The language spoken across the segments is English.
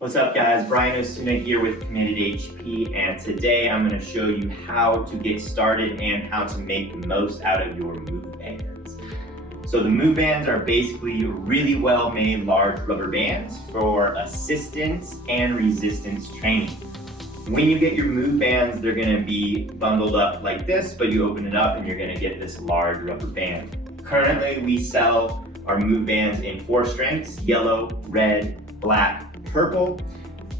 What's up guys, Brian Osuna here with Committed HP, and today I'm going to show you how to get started and how to make the most out of your move bands. So the move bands are basically really well made large rubber bands for assistance and resistance training. When you get your move bands, they're going to be bundled up like this, but you open it up and you're going to get this large rubber band. Currently we sell our move bands in 4 strengths: yellow, red, black, purple.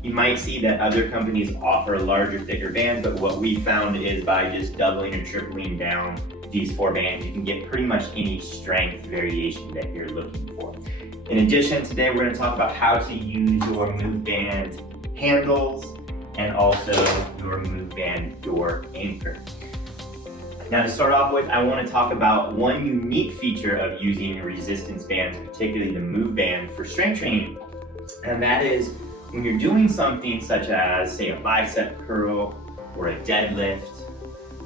You might see that other companies offer larger, thicker bands, but what we found is by just doubling or tripling down these 4 bands, you can get pretty much any strength variation that you're looking for. In addition, today we're going to talk about how to use your move band handles and also your move band door anchor. Now, to start off with, I want to talk about one unique feature of using resistance bands, particularly the move band for strength training. And that is when you're doing something such as, say, a bicep curl or a deadlift,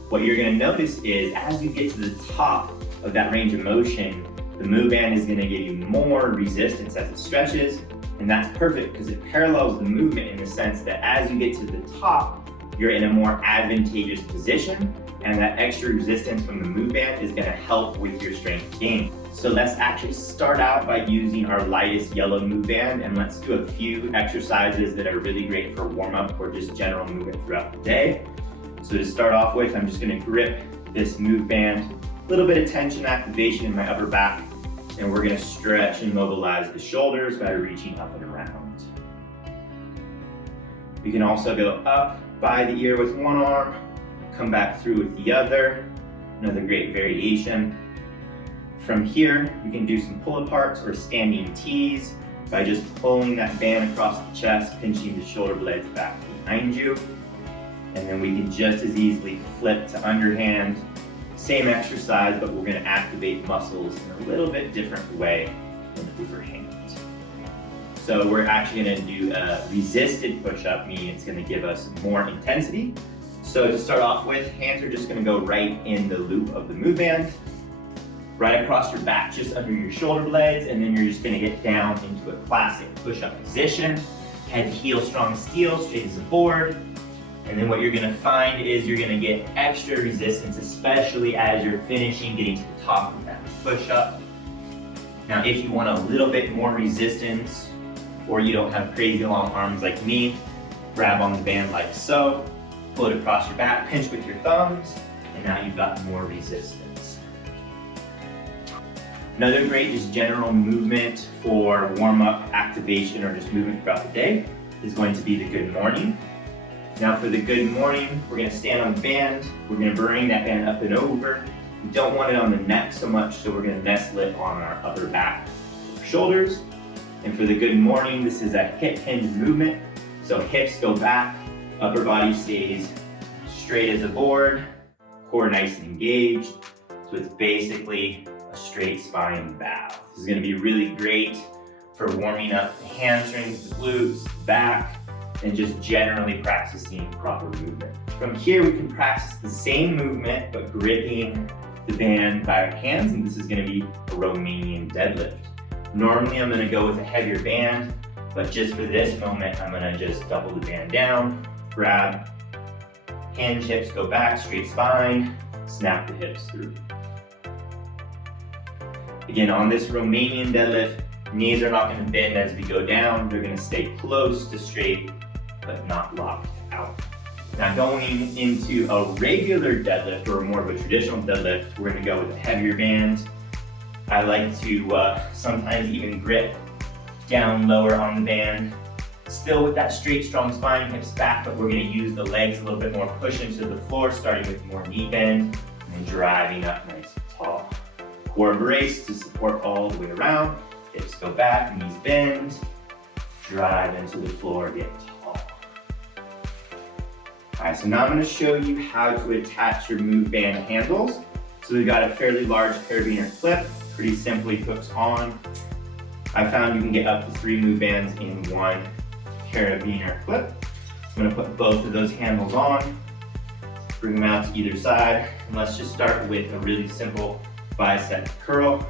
what you're going to notice is as you get to the top of that range of motion, the move band is going to give you more resistance as it stretches. And that's perfect because it parallels the movement in the sense that as you get to the top, you're in a more advantageous position, and that extra resistance from the move band is going to help with your strength gain. So let's actually start out by using our lightest yellow move band, and let's do a few exercises that are really great for warm-up or just general movement throughout the day. So to start off with, I'm just going to grip this move band, a little bit of tension activation in my upper back, and we're going to stretch and mobilize the shoulders by reaching up and around. We can also go up by the ear with one arm, come back through with the other, another great variation. From here, we can do some pull-aparts or standing T's by just pulling that band across the chest, pinching the shoulder blades back behind you. And then we can just as easily flip to underhand. Same exercise, but we're going to activate muscles in a little bit different way than overhand. So we're actually going to do a resisted push-up, meaning it's going to give us more intensity. So to start off with, hands are just going to go right in the loop of the move band, right across your back, just under your shoulder blades, and then you're just going to get down into a classic push-up position. Head to heel, strong steel, straight as a board. And then what you're going to find is you're going to get extra resistance, especially as you're finishing, getting to the top of that push-up. Now, if you want a little bit more resistance, or you don't have crazy long arms like me, grab on the band like so, pull it across your back, pinch with your thumbs, and now you've got more resistance. Another great just general movement for warm-up, activation, or just movement throughout the day is going to be the good morning. Now for the good morning, we're going to stand on the band. We're going to bring that band up and over. We don't want it on the neck so much, so we're going to nestle it on our upper back, shoulders. And for the good morning, this is a hip hinge movement. So hips go back, upper body stays straight as a board, core nice and engaged. So it's basically a straight spine bow. This is going to be really great for warming up the hamstrings, the glutes, the back, and just generally practicing proper movement. From here, we can practice the same movement, but gripping the band by our hands, and this is going to be a Romanian deadlift. Normally, I'm going to go with a heavier band, but just for this moment, I'm going to just double the band down, grab, hinge, hips go back, straight spine, snap the hips through. Again, on this Romanian deadlift, knees are not going to bend as we go down. They're going to stay close to straight, but not locked out. Now going into a regular deadlift or more of a traditional deadlift, we're going to go with a heavier band. I like to sometimes even grip down lower on the band. Still with that straight, strong spine, hips back, but we're going to use the legs a little bit more, push into the floor, starting with more knee bend and driving up nice and tall. Core brace to support all the way around. Hips go back, knees bend, drive into the floor, get tall. All right, so now I'm going to show you how to attach your move band handles. So we've got a fairly large carabiner clip, pretty simply hooks on. I found you can get up to 3 move bands in one carabiner clip. I'm going to put both of those handles on, bring them out to either side, and let's just start with a really simple bicep curl.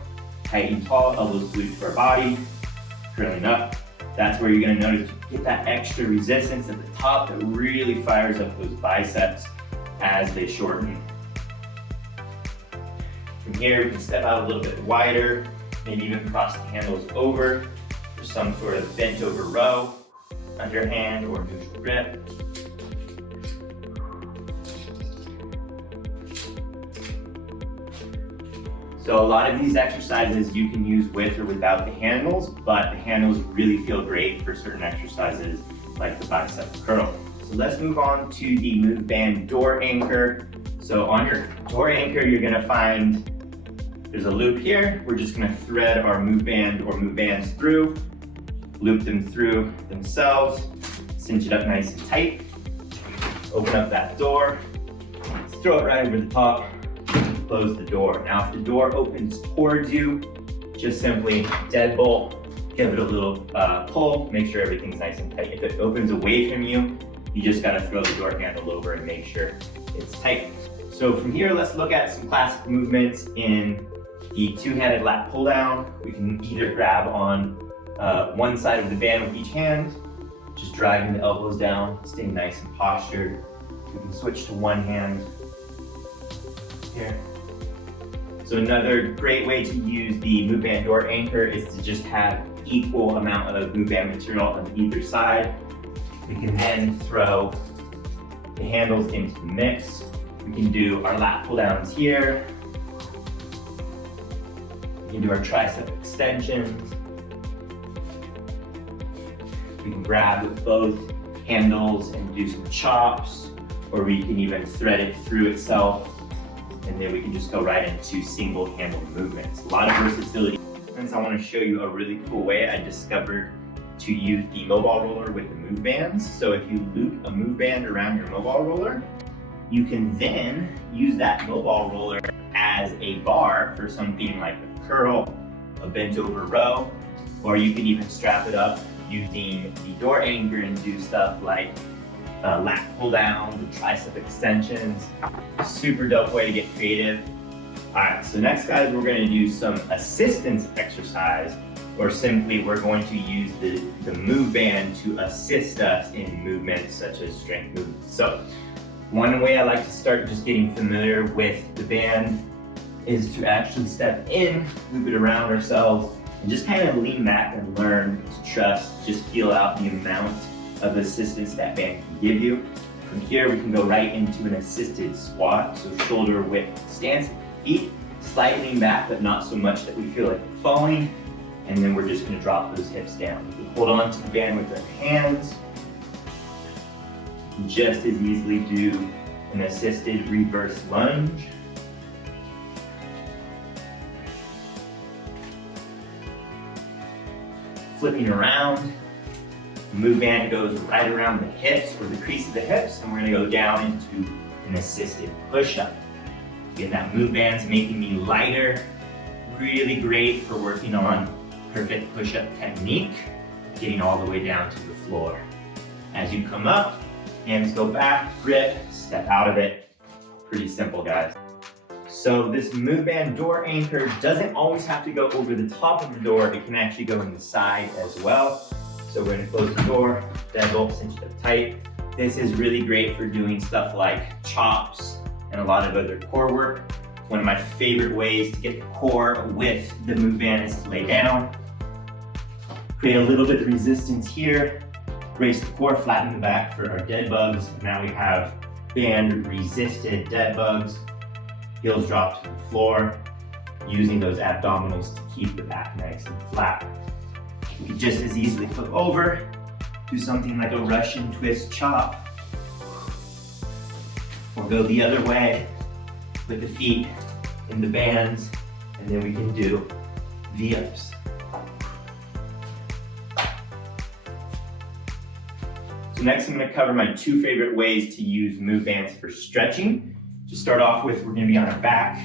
Tight and tall, elbows glued to our body, curling up, That's where you're gonna notice you get that extra resistance at the top that really fires up those biceps as they shorten. From here, we can step out a little bit wider, maybe even cross the handles over for some sort of bent over row, underhand or neutral grip. So a lot of these exercises you can use with or without the handles, but the handles really feel great for certain exercises like the bicep curl. So let's move on to the move band door anchor. So on your door anchor, you're gonna find there's a loop here. We're just gonna thread our move band or move bands through, loop them through themselves, cinch it up nice and tight, open up that door, throw it right over the top, close the door. Now if the door opens towards you, just simply deadbolt, give it a little pull, make sure everything's nice and tight. If it opens away from you, you just gotta throw the door handle over and make sure it's tight. So from here, let's look at some classic movements in the two-handed lat pull down. We can either grab on one side of the band with each hand, just driving the elbows down, staying nice and postured. We can switch to one hand here. So another great way to use the move band door anchor is to just have equal amount of move band material on either side. We can then throw the handles into the mix. We can do our lat pull downs here. We can do our tricep extensions. We can grab with both handles and do some chops, or we can even thread it through itself, and then we can just go right into single handle movements. A lot of versatility. Since I want to show you a really cool way I discovered to use the mobile roller with the move bands. So if you loop a move band around your mobile roller, you can then use that mobile roller as a bar for something like a curl, a bent over row, or you can even strap it up using the door anchor and do stuff like lat pull down, the tricep extensions. Super dope way to get creative. All right, so next guys, we're gonna do some assistance exercise, or simply we're going to use the move band to assist us in movements such as strength movements. So one way I like to start just getting familiar with the band is to actually step in, loop it around ourselves, and just kind of lean back and learn to trust, just feel out the amount of assistance that band can give you. From here, we can go right into an assisted squat, so shoulder width stance, feet, slight lean back, but not so much that we feel like we're falling. And then we're just gonna drop those hips down. We can hold on to the band with our hands. Just as easily do an assisted reverse lunge. Flipping around, the move band goes right around the hips or the crease of the hips, and we're gonna go down into an assisted push-up. Again, that move band's making me lighter, really great for working on perfect push-up technique, getting all the way down to the floor. As you come up, hands go back, grip, step out of it. Pretty simple, guys. So this move band door anchor doesn't always have to go over the top of the door. It can actually go in the side as well. So we're gonna close the door, deadbolt, cinch it up tight. This is really great for doing stuff like chops and a lot of other core work. One of my favorite ways to get the core with the move band is to lay down. Create a little bit of resistance here, brace the core, flatten the back for our dead bugs. Now we have band resisted dead bugs. Heels drop to the floor, using those abdominals to keep the back nice and flat. You can just as easily flip over, do something like a Russian twist chop, or go the other way with the feet in the bands, and then we can do V-ups. So next I'm gonna cover my two favorite ways to use move bands for stretching. To start off with, we're gonna be on our back.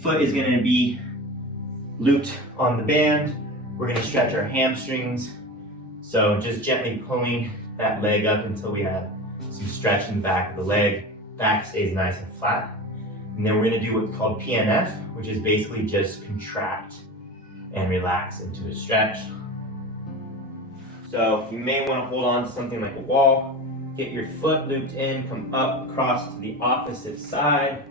Foot is gonna be looped on the band. We're gonna stretch our hamstrings. So just gently pulling that leg up until we have some stretch in the back of the leg. Back stays nice and flat. And then we're gonna do what's called PNF, which is basically just contract and relax into a stretch. So you may want to hold on to something like a wall, get your foot looped in, come up across to the opposite side.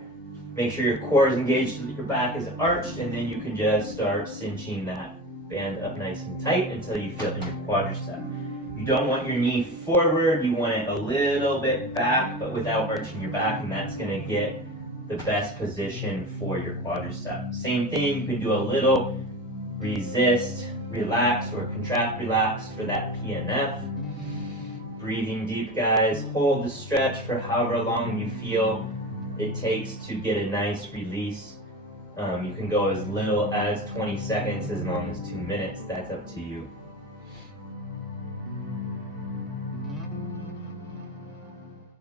Make sure your core is engaged so that your back is arched, and then you can just start cinching that band up nice and tight until you feel it in your quadricep. You don't want your knee forward, you want it a little bit back, but without arching your back, and that's gonna get the best position for your quadricep. Same thing, you can do a little resist, relax, or contract, relax for that PNF. Breathing deep, guys. Hold the stretch for however long you feel it takes to get a nice release. You can go as little as 20 seconds, as long as 2 minutes. That's up to you.